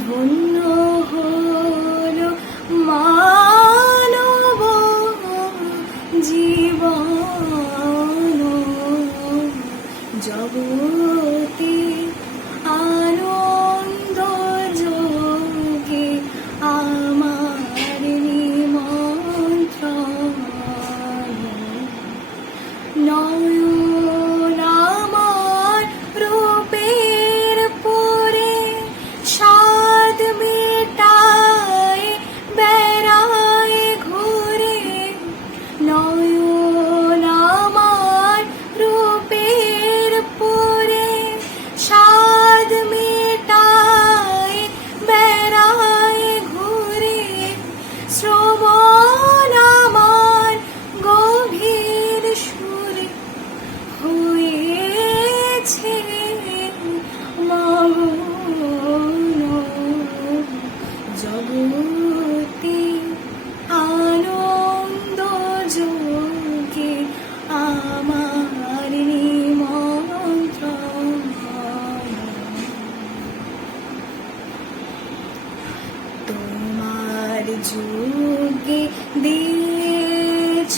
ধন্য যুগে দিয়েছ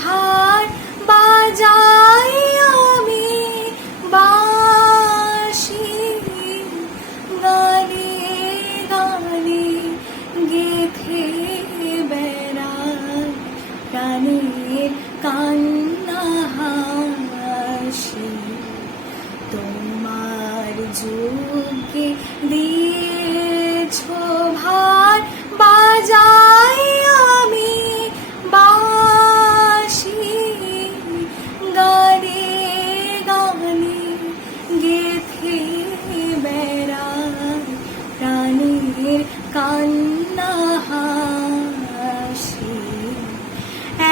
ভার, বাজাই আমি বাঁশি, গানে গানে গেথে বেড়ায় প্রাণের কান্না হাসি। তোমার যুগে দিয়েছ ভার বাজাই কান্না হাসি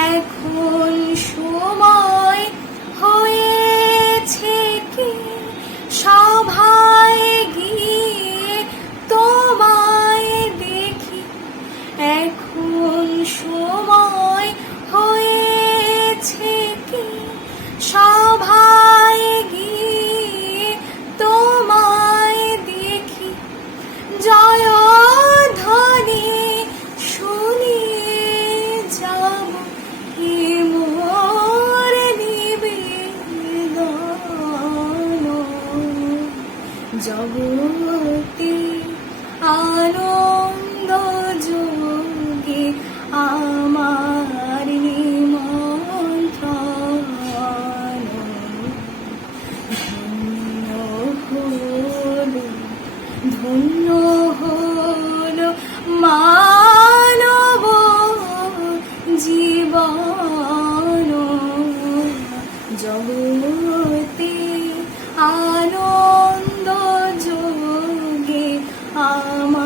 এখন সময় Mama.